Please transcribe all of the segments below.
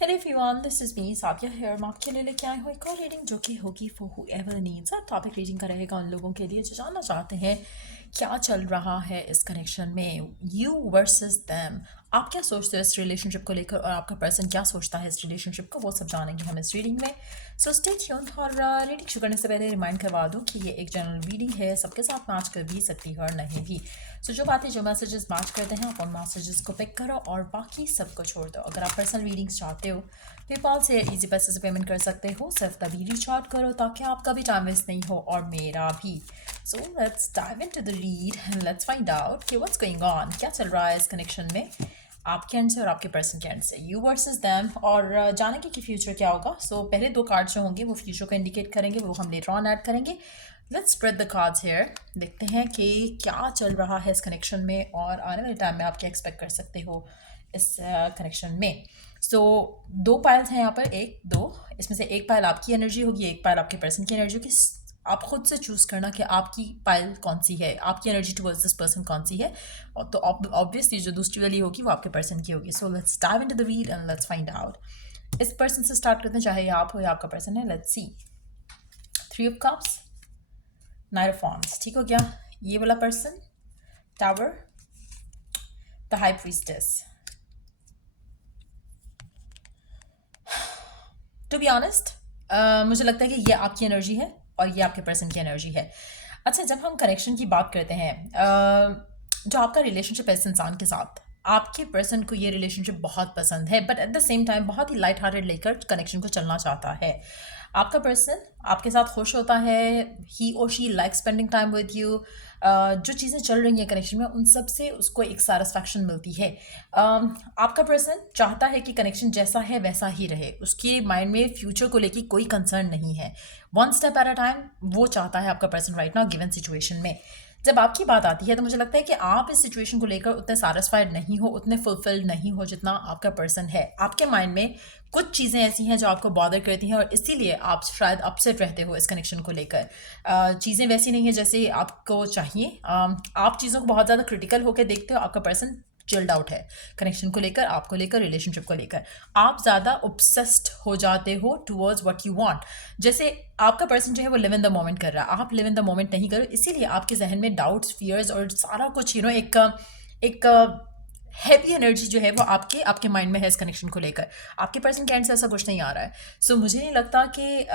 Hello everyone, this is me Sadia here. मैं आपके लिए लेके आई हूँ एक और रीडिंग जो कि होगी for whoever needs। Topic reading का रहेगा उन लोगों के लिए जो जानना चाहते हैं क्या चल रहा है इस कनेक्शन में, यू वर्सेस देम। आप क्या सोचते हो इस रिलेशनशिप को लेकर और आपका पर्सन क्या सोचता है इस रिलेशनशिप को, वो सब जानेंगे हम इस रीडिंग में। So stay tuned. और रीडिंग शुरू करने से पहले रिमाइंड करवा दूँ कि ये एक जनरल रीडिंग है, सबके साथ मैच कर भी सकती है और नहीं भी। सो जो बातें जो मैसेजेस मैच करते हैं आप उन मैसेजेस को पिक करो और बाकी सबको छोड़ दो। अगर आप पर्सनल रीडिंग्स चाहते हो पेपाल से इजी पैसे से पेमेंट कर सकते हो, सिर्फ तभी रीच आउट करो ताकि आपका भी टाइम वेस्ट नहीं हो और मेरा भी। So let's dive into the read and let's find out कि व्हाट्स गोइंग ऑन, क्या चल रहा है इस कनेक्शन में आपके एंड से और आपके पर्सन के एंड से, यू वर्सेस देम। और जानेंगे कि फ्यूचर क्या होगा। सो पहले दो कार्ड्स जो होंगे वो फ्यूचर को इंडिकेट करेंगे, वो हम लेटर ऑन ऐड करेंगे। Let's spread the cards here. देखते हैं कि क्या चल रहा है इस कनेक्शन में और आने वाले टाइम में आप क्या एक्सपेक्ट कर सकते हो इस कनेक्शन में। सो दो पाइल्स हैं यहाँ पर, एक दो, इसमें से एक पाइल आपकी एनर्जी होगी, एक पाइल आपके पर्सन की एनर्जी होगी। आप खुद से चूज करना कि आपकी पाइल कौन सी है, आपकी एनर्जी टुवर्ड्स दिस पर्सन कौन सी है। और तो ऑब्वियसली जो दूसरी वाली होगी वो आपके पर्सन की होगी। So let's dive into the read and let's find out. इस पर्सन से स्टार्ट करते हैं, चाहे ये आप हो या आपका पर्सन है। Let's see. 3 of Cups, Knight of Wands, ठीक हो गया। ये वाला person, tower, the high priestess. To be honest मुझे लगता है कि ये आपकी एनर्जी है और ये आपके पर्सन की एनर्जी है। अच्छा, जब हम कनेक्शन की बात करते हैं, जो आपका रिलेशनशिप है इस इंसान के साथ, आपके पर्सन को ये रिलेशनशिप बहुत पसंद है but at the same time बहुत ही लाइट हार्टेड लेकर कनेक्शन को चलना चाहता है। आपका पर्सन आपके साथ खुश होता है, ही और she like spending time with you. जो चीज़ें चल रही हैं कनेक्शन में उन सब से उसको एक सेटिस्फैक्शन मिलती है। आपका पर्सन चाहता है कि कनेक्शन जैसा है वैसा ही रहे, उसके माइंड में फ्यूचर को लेकर कोई कंसर्न नहीं है। One step at a time वो चाहता है आपका person right now given situation में। जब आपकी बात आती है तो मुझे लगता है कि आप इस सिचुएशन को लेकर उतने सेटिस्फाइड नहीं हो, उतने फुलफिल्ड नहीं हो जितना आपका पर्सन है। आपके माइंड में कुछ चीज़ें ऐसी हैं जो आपको बॉदर करती हैं और इसीलिए आप शायद अपसेट रहते हो इस कनेक्शन को लेकर। चीज़ें वैसी नहीं है जैसे आपको चाहिए। आप चीज़ों को बहुत ज़्यादा क्रिटिकल होकर देखते हो, आपका पर्सन चिल्ड आउट है कनेक्शन को लेकर, आपको लेकर, रिलेशनशिप को लेकर। आप ज़्यादा ऑब्सेस्ड हो जाते हो टुवर्ड्स व्हाट यू वांट। जैसे आपका पर्सन जो है वो लिव इन द मोमेंट कर रहा है, आप लिव इन द मोमेंट नहीं करो, इसीलिए आपके जहन में डाउट्स, फियर्स और सारा कुछ एक हैवी एनर्जी जो है वो आपके आपके माइंड में है इस कनेक्शन को लेकर। आपके पर्सन के एंड से ऐसा कुछ नहीं आ रहा है। सो मुझे नहीं लगता कि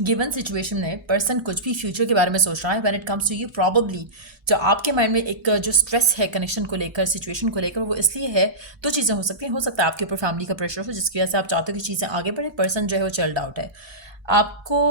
गिवन सिचुएशन में पर्सन कुछ भी फ्यूचर के बारे में सोच रहा है। When it comes to you, probably जो आपके माइंड में एक जो स्ट्रेस है कनेक्शन को लेकर, सिचुएशन को लेकर, वो इसलिए है। दो चीज़ें हो सकती हैं, हो सकता है आपके ऊपर फैमिली का प्रेशर हो जिसकी वजह से आप चाहते हो कि चीज़ें आगे बढ़े, पर्सन जो है वो चिल्ड आउट है। आपको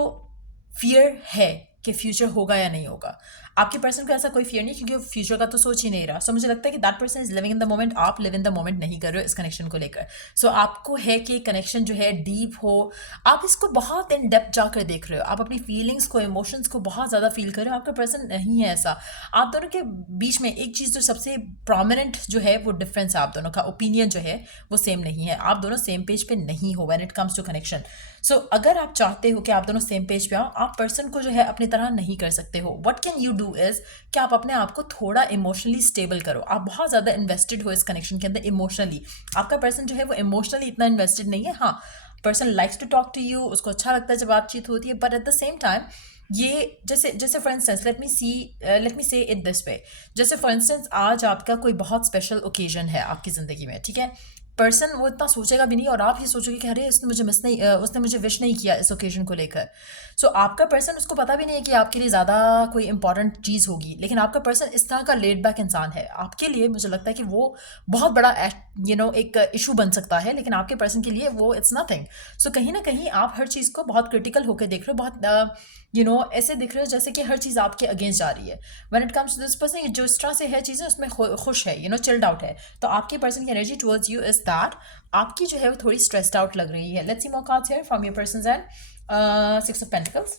फियर है कि फ्यूचर होगा या नहीं होगा, आपके पर्सन को ऐसा कोई फियर नहीं क्योंकि वो फ्यूचर का तो सोच ही नहीं रहा। सो मुझे लगता है कि that person is living in the moment, आप लिव इन द मोमेंट नहीं कर रहे हो इस कनेक्शन को लेकर। सो आपको है कि कनेक्शन जो है डीप हो, आप इसको बहुत इन डेप्थ जाकर देख रहे हो, आप अपनी फीलिंग्स को, इमोशंस को बहुत ज़्यादा फील कर रहे हो। आपका पर्सन नहीं है ऐसा। आप दोनों के बीच में एक चीज़ जो सबसे प्रोमिनेंट जो है वो डिफरेंस है, आप दोनों का ओपिनियन जो है वो सेम नहीं है, आप दोनों सेम पेज पे नहीं हो when it comes to connection. So अगर आप चाहते हो कि आप दोनों सेम पेज पे आओ, आप पर्सन को जो है अपनी तरह नहीं कर सकते हो। What can you do is कि आप अपने आप को थोड़ा इमोशनली स्टेबल करो। आप बहुत ज़्यादा इन्वेस्टेड हो इस कनेक्शन के अंदर इमोशनली, आपका पर्सन जो है वो इमोशनली इतना इन्वेस्टेड नहीं है। हाँ, person likes to talk to you, उसको अच्छा लगता है जब बातचीत होती है, but at the same time ये जैसे जैसे फॉर इंस्टेंस लेट मी से इट दिस वे। जैसे फॉर इंस्टेंस आज आपका कोई बहुत स्पेशल ओकेजन है आपकी ज़िंदगी में, ठीक है। पर्सन वो इतना सोचेगा भी नहीं और आप ही सोचोगे कि अरे उसने मुझे मिस नहीं, उसने मुझे विश नहीं किया इस ओकेजन को लेकर। सो आपका पर्सन, उसको पता भी नहीं है कि आपके लिए ज़्यादा कोई इंपॉर्टेंट चीज़ होगी, लेकिन आपका पर्सन इस तरह का लेड बैक इंसान है। आपके लिए मुझे लगता है कि वो बहुत बड़ा एक इशू बन सकता है, लेकिन आपके पर्सन के लिए वो इट्स नथिंग। सो कहीं ना कहीं आप हर चीज़ को बहुत क्रिटिकल होकर देख रहे हो, बहुत ऐसे दिख रहे हो जैसे कि हर चीज़ आपके अगेंस्ट जा रही है। When it comes to this person, जो इस तरह से है चीज़ें उसमें खुश है, चिल्ड आउट है, तो आपके पर्सन की energy towards you is that आपकी जो है वो थोड़ी स्ट्रेस्ड आउट लग रही है। Let's see more cards here from your persons and. 6 of Pentacles,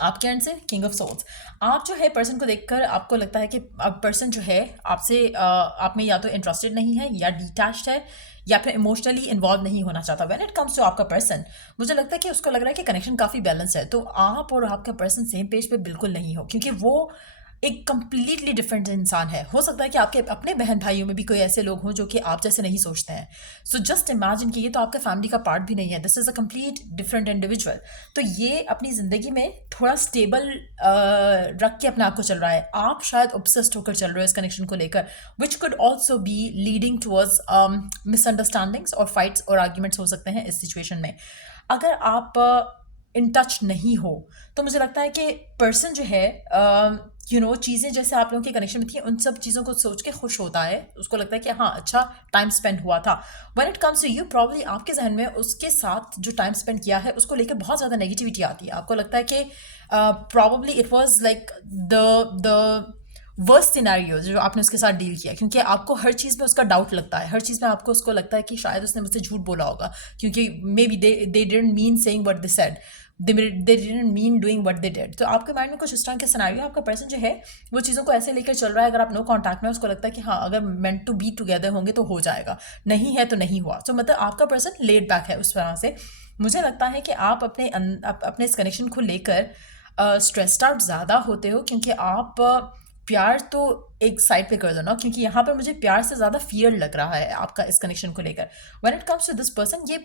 आपके एंड से किंग ऑफ सोल्स। आप जो है पर्सन को देखकर आपको लगता है कि अब पर्सन जो है आपसे आप में या तो इंटरेस्टेड नहीं है या डिटैच्ड है या फिर इमोशनली इन्वॉल्व नहीं होना चाहता। व्हेन इट कम्स टू आपका पर्सन, मुझे लगता है कि उसको लग रहा है कि कनेक्शन काफ़ी बैलेंस है, तो आप और आपका पर्सन सेम पेज पे बिल्कुल नहीं हो, क्योंकि वो एक कंप्लीटली डिफरेंट इंसान है। हो सकता है कि आपके अपने बहन भाइयों में भी कोई ऐसे लोग हों जो कि आप जैसे नहीं सोचते हैं। सो जस्ट इमेजिन कि ये तो आपका फैमिली का पार्ट भी नहीं है, this is a complete different individual. तो ये अपनी ज़िंदगी में थोड़ा स्टेबल रख के अपने आप को चल रहा है। आप शायद ऑब्सेस्ड होकर चल रहे हो इस कनेक्शन को लेकर, which could also be leading towards misunderstandings और फाइट्स और आर्ग्यूमेंट्स हो सकते हैं इस सिचुएशन में। अगर आप इन टच नहीं हो तो मुझे लगता है कि पर्सन जो है चीज़ें जैसे आप लोगों के कनेक्शन में थी उन सब चीज़ों को सोच के खुश होता है, उसको लगता है कि हाँ अच्छा टाइम स्पेंड हुआ था। When it comes to you, probably आपके जहन में उसके साथ जो टाइम स्पेंड किया है उसको लेकर बहुत ज़्यादा नेगेटिविटी आती है। आपको लगता है कि probably it was like the worst scenario जो आपने उसके साथ डील किया, क्योंकि आपको हर चीज़ में उसका डाउट लगता है, हर चीज़ में आपको उसको लगता है कि शायद उसने मुझसे झूठ बोला होगा, क्योंकि may be they didn't mean saying what they said, they didn't mean doing what they did. तो आपके माइंड में कुछ इस तरह के सिनेरियो, आपका पर्सन जो है वो चीज़ों को ऐसे लेकर चल रहा है, अगर आप नो कांटेक्ट में, उसको लगता है कि हाँ अगर मेंट टू बी टुगेदर होंगे तो हो जाएगा, नहीं है तो नहीं हुआ। तो मतलब आपका पर्सन लेड बैक है उस तरह से। मुझे लगता है कि आप अपने इस कनेक्शन को लेकर स्ट्रेस्ड आउट ज़्यादा होते हो, क्योंकि आप प्यार तो एक साइड पे कर दो ना, क्योंकि यहाँ पर मुझे प्यार से ज़्यादा फियर लग रहा है आपका इस कनेक्शन को लेकर। When it comes to this person, ये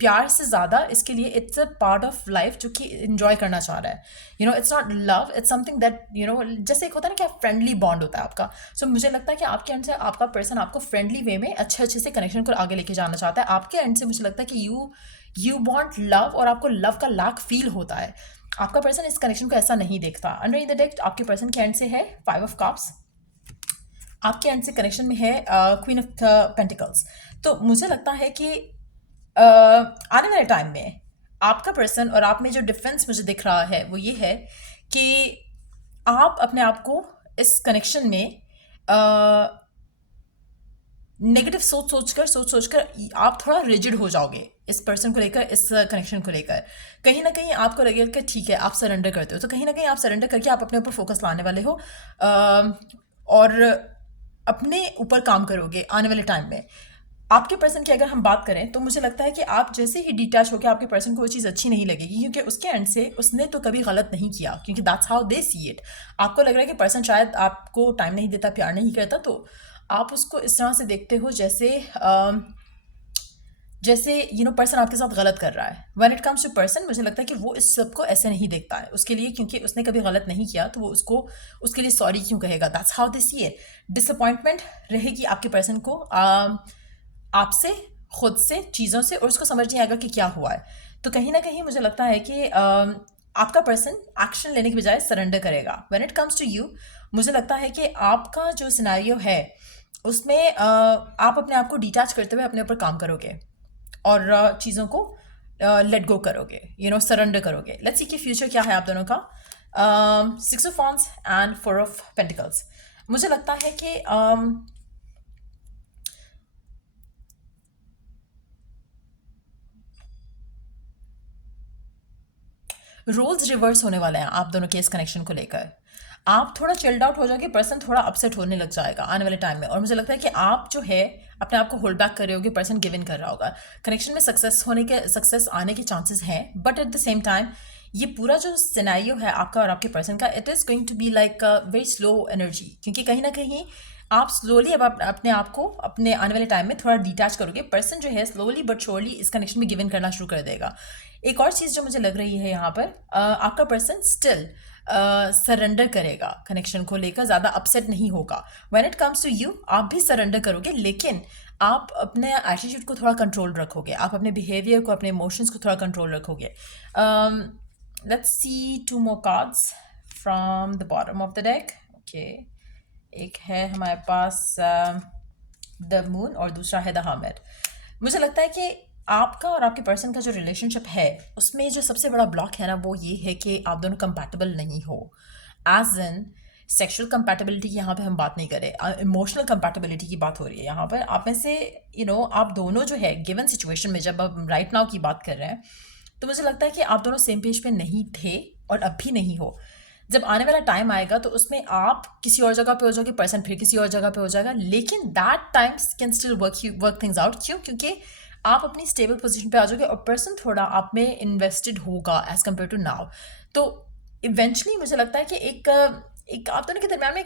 प्यार से ज़्यादा इसके लिए it's a part of life जो कि इन्जॉय करना चाह रहा है। It's not love, it's something that जैसे एक होता है ना कि फ्रेंडली बॉन्ड होता है आपका। सो मुझे लगता है कि आपके एंड से आपका पर्सन आपको फ्रेंडली वे में अच्छे से कनेक्शन को आगे लेके जाना चाहता है। आपके एंड से मुझे लगता है कि यू वांट लव, और आपको लव का लैक फील होता है। आपका पर्सन इस कनेक्शन को ऐसा नहीं देखता। अंडर द डेक आपके पर्सन के एंड से है 5 ऑफ कप्स, आपके एंड से कनेक्शन में है क्वीन ऑफ पेंटिकल्स। तो मुझे लगता है कि आने वाले टाइम में आपका पर्सन और आप में जो डिफरेंस मुझे दिख रहा है वो ये है कि आप अपने आप को इस कनेक्शन में नेगेटिव सोच सोचकर आप थोड़ा रिजिड हो जाओगे इस पर्सन को लेकर, इस कनेक्शन को लेकर। कहीं ना कहीं आपको लगेगा कि ठीक है आप सरेंडर करते हो, तो कहीं ना कहीं आप सरेंडर करके आप अपने ऊपर फोकस लाने वाले हो और अपने ऊपर काम करोगे आने वाले टाइम में। आपके पर्सन की अगर हम बात करें तो मुझे लगता है कि आप जैसे ही डिटैच होकर आपके पर्सन को वो चीज़ अच्छी नहीं लगेगी, क्योंकि उसके एंड से उसने तो कभी गलत नहीं किया, क्योंकि that's how they see it. आपको लग रहा है कि पर्सन शायद आपको टाइम नहीं देता, प्यार नहीं करता, तो आप उसको इस तरह से देखते हो जैसे पर्सन आपके साथ गलत कर रहा है। When it comes to person, मुझे लगता है कि वो इस सब को ऐसे नहीं देखता है उसके लिए, क्योंकि उसने कभी गलत नहीं किया तो वो उसके लिए सॉरी क्यों कहेगा। That's how they see it. Disappointment रहेगी आपके पर्सन को आपसे, खुद से, चीज़ों से, और उसको समझ नहीं आएगा कि क्या हुआ है। तो कहीं ना कहीं मुझे लगता है कि आपका पर्सन एक्शन लेने की बजाय सरेंडर करेगा। When it comes to you, मुझे लगता है कि आपका जो सिनेरियो है उसमें आप अपने आप को डिटैच करते हुए अपने ऊपर काम करोगे और चीज़ों को लेट गो करोगे, सरेंडर करोगे। लेट्स सी कि फ्यूचर क्या है आप दोनों का। 6 of wands and 4 of pentacles. मुझे लगता है कि रोल्स रिवर्स होने वाले हैं आप दोनों के इस कनेक्शन को लेकर। आप थोड़ा चिल्ड आउट हो जाओगे, पर्सन थोड़ा अपसेट होने लग जाएगा आने वाले टाइम में, और मुझे लगता है कि आप जो है अपने आप को होल्ड बैक कर रहे होगे, पर्सन गिव इन कर रहा होगा। कनेक्शन में सक्सेस आने के चांसेस हैं, but at the same time ये पूरा जो सिनेरियो है आपका और आपके पर्सन का, it is going to be like very slow energy, क्योंकि कहीं ना कहीं आप स्लोली अब अपने आप को अपने आने वाले टाइम में थोड़ा डिटैच करोगे। पर्सन जो है स्लोली बट श्योरली इस कनेक्शन में गिव इन करना शुरू कर देगा। एक और चीज़ जो मुझे लग रही है यहाँ पर, आपका पर्सन स्टिल सरेंडर करेगा कनेक्शन को लेकर, ज़्यादा अपसेट नहीं होगा। When it comes to you, आप भी सरेंडर करोगे, लेकिन आप अपने एटीट्यूड को थोड़ा कंट्रोल रखोगे, आप अपने बिहेवियर को, अपने इमोशंस को थोड़ा कंट्रोल रखोगे। Let's see 2 more cards from the bottom of the deck. Okay, एक है हमारे पास द मून और दूसरा है द हर्मिट। मुझे लगता है कि आपका और आपके पर्सन का जो रिलेशनशिप है उसमें जो सबसे बड़ा ब्लॉक है ना, वो ये है कि आप दोनों कंपैटिबल नहीं हो। एज इन सेक्सुअल कंपैटिबिलिटी की यहाँ पे हम बात नहीं कर रहे, इमोशनल कंपैटिबिलिटी की बात हो रही है यहाँ पर। आप में से आप दोनों जो है गिवन सिचुएशन में, जब आप राइट नाउ की बात कर रहे हैं, तो मुझे लगता है कि आप दोनों सेम पेज पे नहीं थे और अब भी नहीं हो। जब आने वाला टाइम आएगा तो उसमें आप किसी और जगह पे हो जाओगे, पर्सन फिर किसी और जगह पे हो जाएगा, लेकिन that times can still work things out. क्यों? क्योंकि आप अपनी स्टेबल पोजीशन पे आ जाओगे और पर्सन थोड़ा आप में इन्वेस्टेड होगा एज कम्पेयर टू नाउ। तो इवेंचुअली मुझे लगता है कि एक एक आप दोनों के दरम्यान में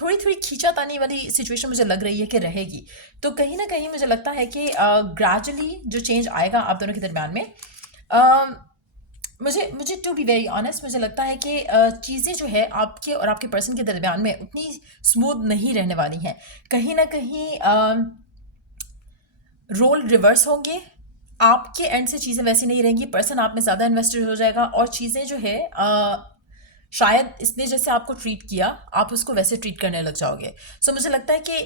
थोड़ी थोड़ी खींचातानी वाली सिचुएशन मुझे लग रही है कि रहेगी। तो कहीं ना कहीं मुझे लगता है कि ग्रेजुअली जो चेंज आएगा आप दोनों के दरम्यान में, अ, मुझे मुझे टू बी वेरी ऑनेस्ट मुझे लगता है कि चीज़ें जो है आपके और आपके पर्सन के दरम्यान में उतनी स्मूथ नहीं रहने वाली हैं। कहीं ना कहीं रोल रिवर्स होंगे। आपके एंड से चीज़ें वैसी नहीं रहेंगी, पर्सन आप में ज़्यादा इन्वेस्टेड हो जाएगा और चीज़ें जो है शायद इसने जैसे आपको ट्रीट किया आप उसको वैसे ट्रीट करने लग जाओगे। सो मुझे लगता है कि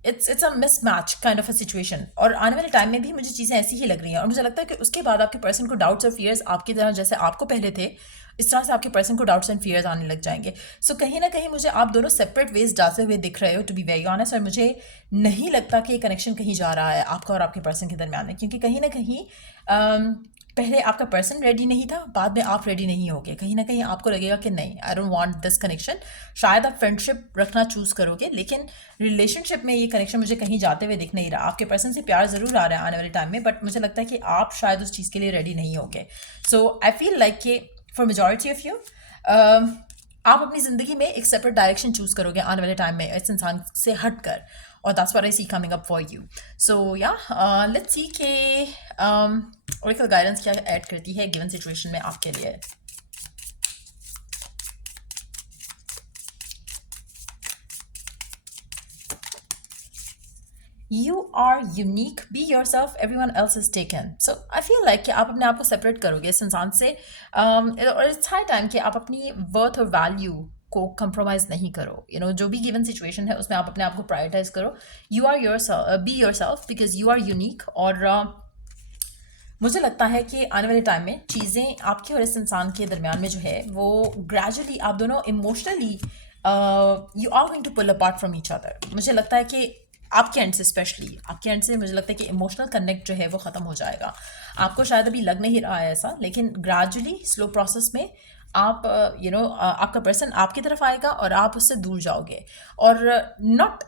it's a miss match kind of a situation, और आने वाले टाइम में भी मुझे चीज़ें ऐसी ही लग रही हैं। और मुझे लगता है कि उसके बाद आपके पर्सन को डाउट्स और फियर्स आपकी तरह जैसे आपको पहले थे, इस तरह से आपके पर्सन को डाउट्स एंड फियर्स आने लग जाएंगे। सो कहीं ना कहीं मुझे आप दोनों सेपरेट वेज जाते हुए दिख रहे हो, टू बी वेरी ऑनेस्ट। और मुझे नहीं लगता कि ये कनेक्शन कहीं जा रहा है आपका और आपके पर्सन के दरमियान में, क्योंकि कहीं ना कहीं पहले आपका पर्सन रेडी नहीं था, बाद में आप रेडी नहीं होगे। कहीं ना कहीं आपको लगेगा कि नहीं, I don't want this connection. शायद आप फ्रेंडशिप रखना चूज करोगे, लेकिन रिलेशनशिप में ये कनेक्शन मुझे कहीं जाते हुए दिख नहीं रहा। आपके पर्सन से प्यार जरूर आ रहा है आने वाले टाइम में, बट मुझे लगता है कि आप शायद उस चीज़ के लिए रेडी नहीं होगे। सो आई फील लाइक कि फॉर मेजॉरिटी ऑफ यू आप अपनी ज़िंदगी में एक सेपरेट डायरेक्शन चूज करोगे आने वाले टाइम में इस इंसान से हट कर, और that's what I see coming up for you. So yeah let's सी कि ओरेकल गाइडेंस क्या ऐड करती है गिवन सिचुएशन में आपके लिए। You are unique, be yourself, everyone else is taken. So I feel like कि आप अपने आप को सेपरेट करोगे इस इंसान से, और इट्स हाई टाइम कि आप अपनी वर्थ और वैल्यू को कंप्रोमाइज नहीं करो। जो भी गिवन सिचुएशन है उसमें आप अपने आप को प्रायोरिटाइज करो। You are yourself, be yourself, because you are unique. और मुझे लगता है कि आने वाले टाइम में चीज़ें आपके और इस इंसान के दरमियान में जो है वो ग्रेजुअली आप दोनों emotionally you are going to pull apart from each other. मुझे लगता है कि आपके एंड से, स्पेशली आपके एंड से मुझे लगता है कि इमोशनल कनेक्ट जो है वो ख़त्म हो जाएगा। आपको शायद अभी लग नहीं रहा है ऐसा, लेकिन ग्रेजुअली स्लो प्रोसेस में आप आपका पर्सन आपकी तरफ आएगा और आप उससे दूर जाओगे। और नॉट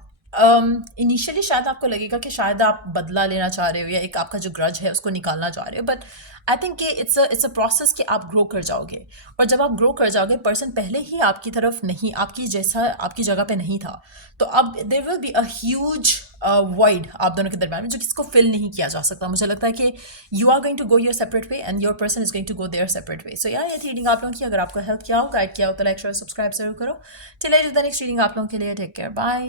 इनिशियली शायद आपको लगेगा कि शायद आप बदला लेना चाह रहे हो या एक आपका जो ग्रज है उसको निकालना चाह रहे हो, बट आई थिंक कि इट्स अ प्रोसेस कि आप ग्रो कर जाओगे। और जब आप ग्रो कर जाओगे, पर्सन पहले ही आपकी तरफ नहीं, आपकी जैसा आपकी जगह पे नहीं था, तो अब there will be a huge void आप दोनों के दरमियान में, जो किसको फिल नहीं किया जा सकता। मुझे लगता है कि you are going to go your separate way and your person is going to go their separate way. So यार, ये रीडिंग आप लोगों की अगर आपको हेल्प किया हो, गाइड किया हो, तो लाइक शेयर सब्सक्राइब जरूर करो। चलिए, नेक्स्ट रीडिंग आप लोगों के लिए, टेक केयर, बाय।